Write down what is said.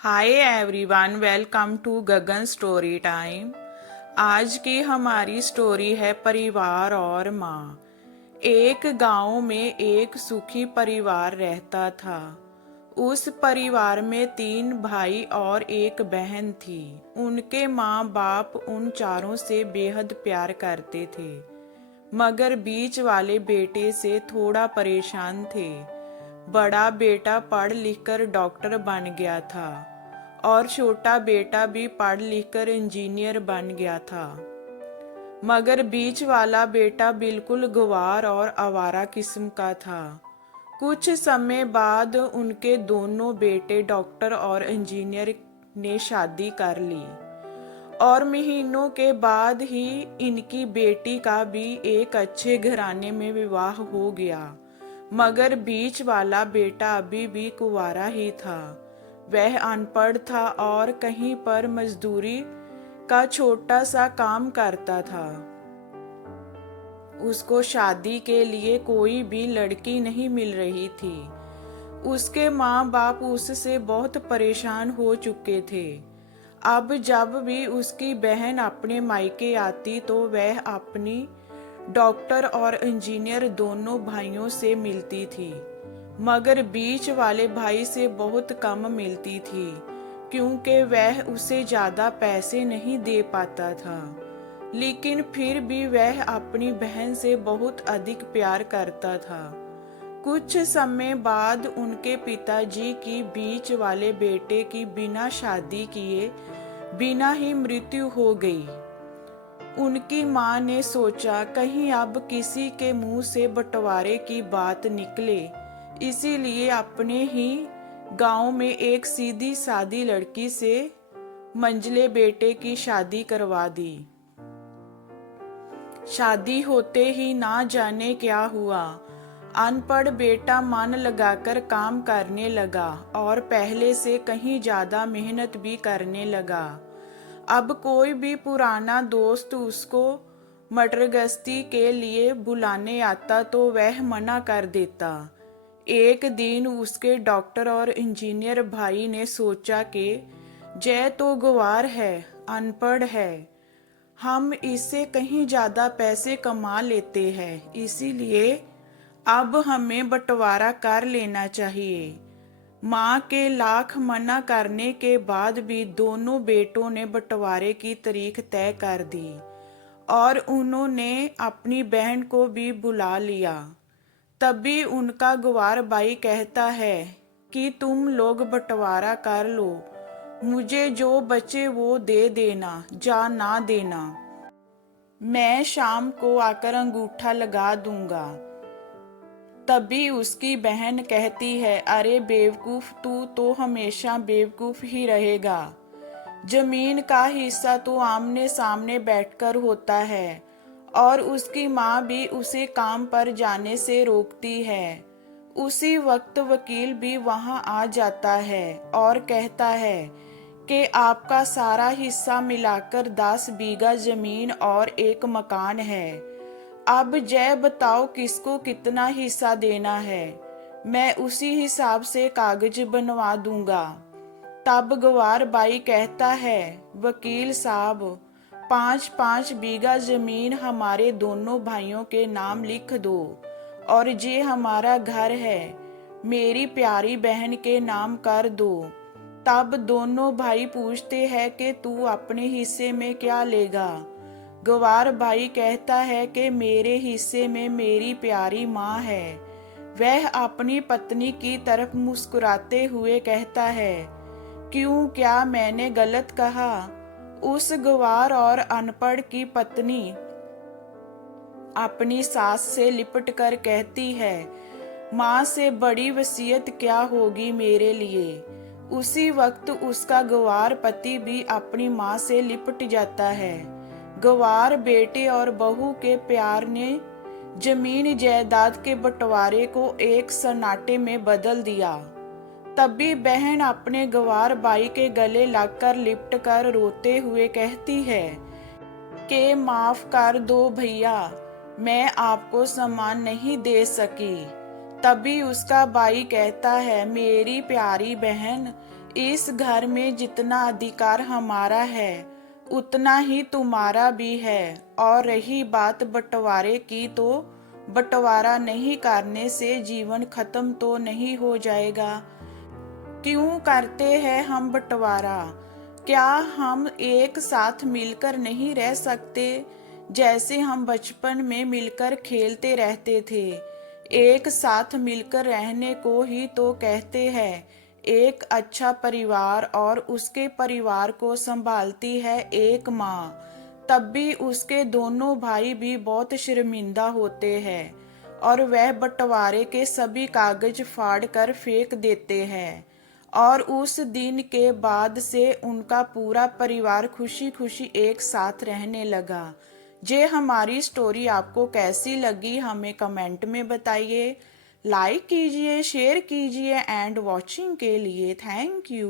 Hi everyone, welcome to Gagan story time. आज की हमारी स्टोरी है परिवार और माँ। एक गांव में एक सुखी परिवार रहता था। उस परिवार में 3 भाई और एक बहन थी। उनके माँ बाप उन चारों से बेहद प्यार करते थे, मगर बीच वाले बेटे से थोड़ा परेशान थे। बड़ा बेटा पढ़ लिख कर डॉक्टर बन गया था और छोटा बेटा भी पढ़ लिख कर इंजीनियर बन गया था, मगर बीच वाला बेटा बिल्कुल गंवार और आवारा किस्म का था। कुछ समय बाद उनके दोनों बेटे डॉक्टर और इंजीनियर ने शादी कर ली और महीनों के बाद ही इनकी बेटी का भी एक अच्छे घराने में विवाह हो गया, मगर बीच वाला बेटा अभी भी कुंवारा ही था। वह अनपढ़ था और कहीं पर मजदूरी का छोटा सा काम करता था। उसको शादी के लिए कोई भी लड़की नहीं मिल रही थी। उसके माँ बाप उससे बहुत परेशान हो चुके थे। अब जब भी उसकी बहन अपने मायके आती तो वह अपनी डॉक्टर और इंजीनियर दोनों भाइयों से मिलती थी, मगर बीच वाले भाई से बहुत कम मिलती थी, क्योंकि वह उसे ज़्यादा पैसे नहीं दे पाता था। लेकिन फिर भी वह अपनी बहन से बहुत अधिक प्यार करता था। कुछ समय बाद उनके पिताजी की बीच वाले बेटे की बिना शादी किए बिना ही मृत्यु हो गई। उनकी माँ ने सोचा कहीं अब किसी के मुंह से बंटवारे की बात निकले, इसीलिए अपने ही गांव में एक सीधी सादी लड़की से मंझले बेटे की शादी करवा दी। शादी होते ही ना जाने क्या हुआ, अनपढ़ बेटा मन लगाकर काम करने लगा और पहले से कहीं ज्यादा मेहनत भी करने लगा। अब कोई भी पुराना दोस्त उसको मटर गश्ती के लिए बुलाने आता तो वह मना कर देता। एक दिन उसके डॉक्टर और इंजीनियर भाई ने सोचा कि जय तो गंवार है, अनपढ़ है, हम इससे कहीं ज्यादा पैसे कमा लेते हैं, इसीलिए अब हमें बंटवारा कर लेना चाहिए। माँ के लाख मना करने के बाद भी दोनों बेटों ने बंटवारे की तारीख तय कर दी और उन्होंने अपनी बहन को भी बुला लिया। तभी उनका गंवार भाई कहता है कि तुम लोग बंटवारा कर लो, मुझे जो बचे वो दे देना, जा ना देना, मैं शाम को आकर अंगूठा लगा दूंगा। तभी उसकी बहन कहती है, अरे बेवकूफ, तू तो हमेशा बेवकूफ ही रहेगा। जमीन का हिस्सा तो आमने सामने बैठकर होता है। और उसकी माँ भी उसे काम पर जाने से रोकती है। उसी वक्त वकील भी वहां आ जाता है और कहता है कि आपका सारा हिस्सा मिलाकर 10 बीघा जमीन और एक मकान है। अब जय बताओ किसको कितना हिस्सा देना है, मैं उसी हिसाब से कागज बनवा दूंगा। तब गंवार बाई कहता है, वकील साहब, 5-5 बीघा जमीन हमारे दोनों भाइयों के नाम लिख दो और ये हमारा घर है मेरी प्यारी बहन के नाम कर दो। तब दोनों भाई पूछते हैं कि तू अपने हिस्से में क्या लेगा। गंवार भाई कहता है कि मेरे हिस्से में मेरी प्यारी माँ है। वह अपनी पत्नी की तरफ मुस्कुराते हुए कहता है, क्यों, क्या मैंने गलत कहा? उस गंवार और अनपढ़ की पत्नी अपनी सास से लिपट कर कहती है, माँ से बड़ी वसीयत क्या होगी मेरे लिए। उसी वक्त उसका गंवार पति भी अपनी माँ से लिपट जाता है। गंवार बेटे और बहू के प्यार ने जमीन जायदाद के बंटवारे को एक सन्नाटे में बदल दिया। तभी बहन अपने गंवार भाई के गले लगकर लिपट कर रोते हुए कहती है कि माफ कर दो भैया, मैं आपको सम्मान नहीं दे सकी। तभी उसका भाई कहता है, मेरी प्यारी बहन, इस घर में जितना अधिकार हमारा है उतना ही तुम्हारा भी है। और रही बात बंटवारे की, तो बंटवारा नहीं करने से जीवन खत्म तो नहीं हो जाएगा। क्यों करते हैं हम बंटवारा? क्या हम एक साथ मिलकर नहीं रह सकते? जैसे हम बचपन में मिलकर खेलते रहते थे। एक साथ मिलकर रहने को ही तो कहते हैं एक अच्छा परिवार। और उसके परिवार को संभालती है एक माँ। तब भी उसके दोनों भाई भी बहुत शर्मिंदा होते हैं और वह बंटवारे के सभी कागज फाड़ कर फेंक देते हैं। और उस दिन के बाद से उनका पूरा परिवार खुशी खुशी एक साथ रहने लगा। ये हमारी स्टोरी आपको कैसी लगी हमें कमेंट में बताइए। लाइक कीजिए, शेयर कीजिए एंड वॉचिंग के लिए थैंक यू।